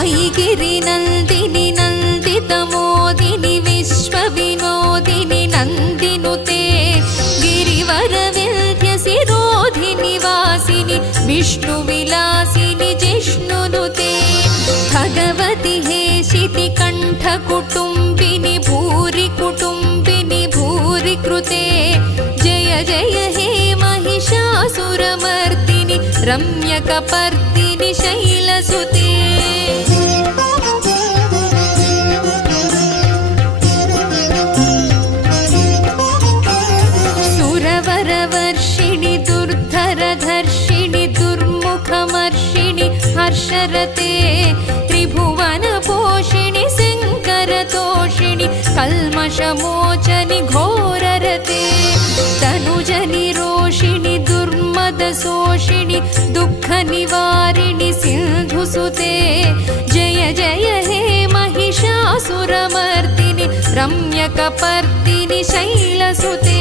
ऐगिरिनन्दिनि नन्दितमोदिनि विश्वविनोदिनि नन्दिनुते गिरिवरविन्ध्यसिरोधिनि वासिनि विष्णुविलासिनि जिष्णुनुते भगवति हेशिति कण्ठकुटुम्बिनि भूरि कुटुम्बिनि भूरि कृते जय जय हे महिषासुरमर्दिनि रम्यकपर्दिनि शैलसुते सुरवरवर्षिणि दुर्धरधर्षिणि दुर्मुखमर्षिणि हर्षरते त्रिभुवनपोषिणि शङ्करतोषिणि कल्मषमोचनि घोररते तनुजनि रोषिणि दुर्मदशोषिणि दुःखनिवारिणि सिन्धुसुते जय जय हे महिषासुरमर्दिनि रम्यकपर्दिनि शैलसुते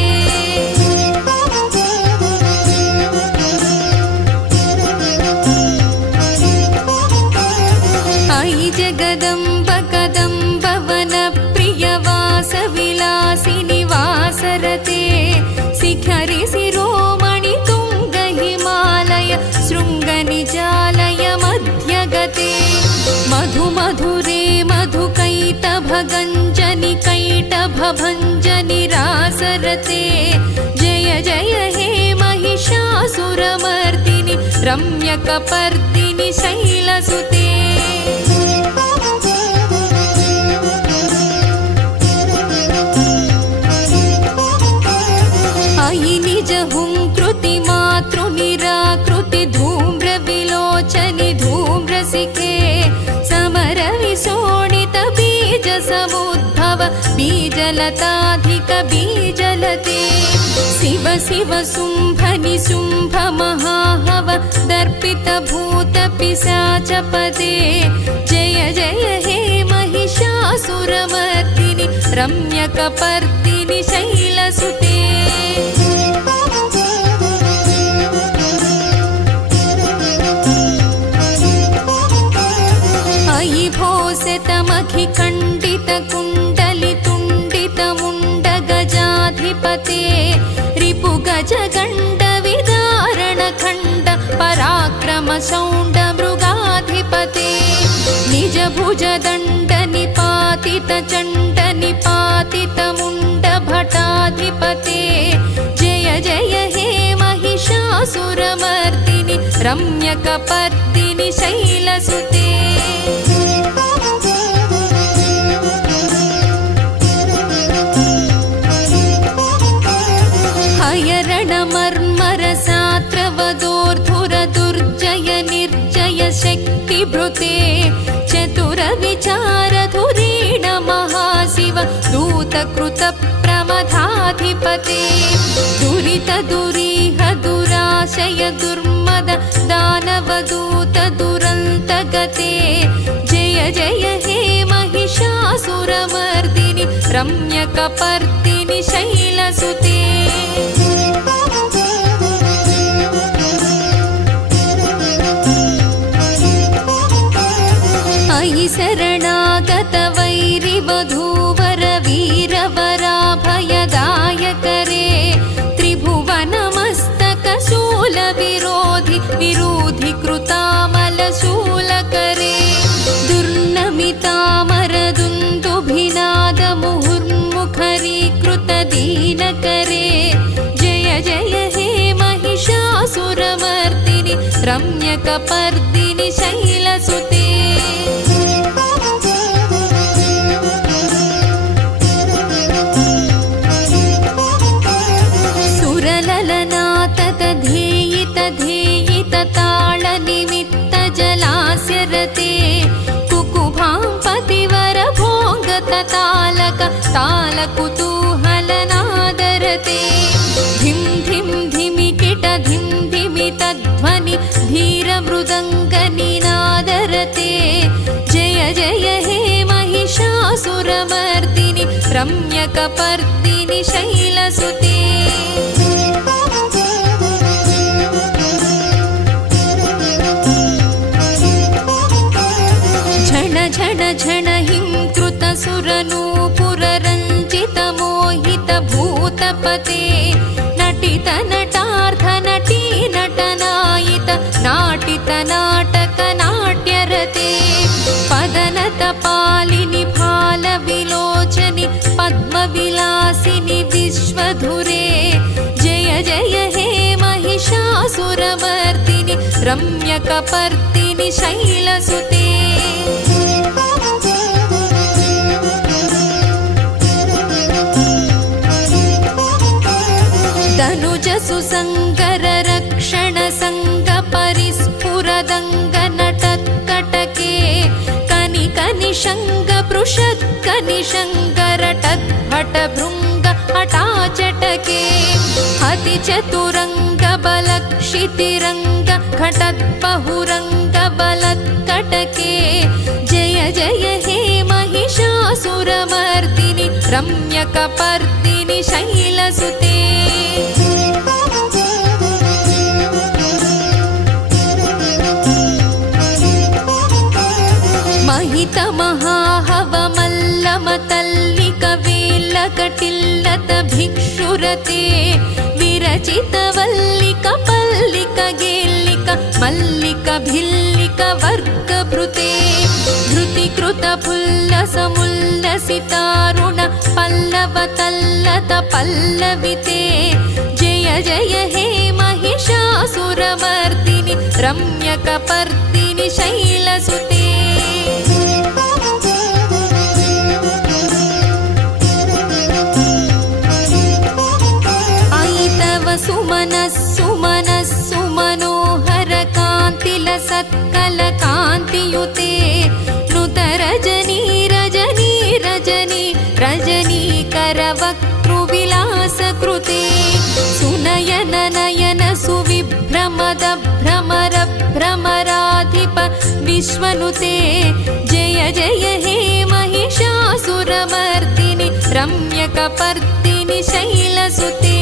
ऐ जगदम्ब कदम्ब वनप्रियवासविलासिनि वासरते शिखरि शिरोमणि तुङ्ग हिमालय शृङ्गनिजालय मध्यगते मधुमधुरे मधुकैटभगञ्जनि कैटभभञ्जनि रासरते जय जय हे महिषासुरमर्दिनि रम्यकपर्दिनि शैलसुते अयि निज हुंकृति मातृनिराकृति धूम्रविलोचनि धूम्रसिके समरविशोणित बीज समुद्भव बीजलताधिक बीजलते शिव शिव शुम्भनि शुम्भ महाहव दर्पित भूत पिशाचपदे जय जय हे महिषासुरमर्दिनि रम्यकपर्दिनि शैलसुते अयि भोसतमखि खण्डित कुण्डलि तुण्डित मुण्ड गजाधिपते रिपु गज गण्ड विदारण खण्ड पराक्रम शौण्ड मृगाधिपते निज भुज दण्ड निपातित चण्ड निपातित मुण्ड भटाधिपते जय जय हे महिषासुरमर्दिनि रम्यकपर्दिनि शैलसुते हयरणमर्मरसात्रवदोर्धुर दुर्जय निर्जय शक्तिभृते चतुर विचारधुरीण महाशिव दूतकृत प्रमथाधिपते दुरित दुरीह दुराशय दुर्मद दानवदूत दुरन्तगते जय जय हे महिषासुरमर्दिनि रम्यकपर्दिनि शैलसुते अयि शरणागत वैरिवधूवर वीरवराभयदायकरे त्रिभुवनमस्तक शूलविरोधि विरोधि कृतामलशूलकरे दुर्नमितामरदुन्दुभिनाद मुहुर्मुखरीकृत दीनकरे जय जय हे महिषासुरमर्दिनि रम्यकपर्दिनि शैलसुते धेयित ताळनिमित्त जलास्यरते कुकुभां पतिवर भोगत तालक तालकुतूहलनादरते धिं धिं धिमिकिट धिं धिमितध्वनि धीरमृदङ्गनिनादरते जय जय हे महिषासुरमर्दिनि रम्यकपर्दिनि शैलसुते झणहिं कृतसुरनूपुररञ्जितमोहितभूतपते नटितनटार्धनटी नटनायित नाटितनाटकनाट्यरते पदनतपालिनि फालविलोचनि पद्मविलासिनि विश्वधुरे जय जय हे महिषासुरमर्दिनि रम्यकपर्दिनि शैलसुते तनुजसुसङ्गररक्षणसङ्गपरिस्फुरदङ्गनटत्कटके कनिकनिशङ्गपृषत्कनिशङ्करटद्भटभृङ्ग हठाचटके अतिचतुरङ्गबलक्षितिरङ्ग घटद्बहुरङ्गबलत्कटके जय जय हे महिषासुरमर्दिनि रम्यकपर्दिनि शैलसुते महितमहाहवमल्लमतल्लिकवेल्लकटिल्लतभिक्षुरते विरचितवल्लिकपल्लिकगेल्लिक मल्लिकभिल्लिकवर्गभृते धृतिकृतफुल्लसमुल्लसितारुण पल्लवतल्लतपल्लविते जय जय हे महिषासुरमर्दिनि रम्यकपर्दिनि शैलसुते सुमनस्सुमनस्सुमनोहरकान्तिलसत्कलकान्तियुते नुतरजनी रजनी रजनी रजनीकरवक्तृविलासकृते सुनयन नयन सुविभ्रमदभ्रमरभ्रमराधिप विश्वनुते जय जय हे महिषासुरमर्दिनि रम्यकपर्दिनि शैलसुते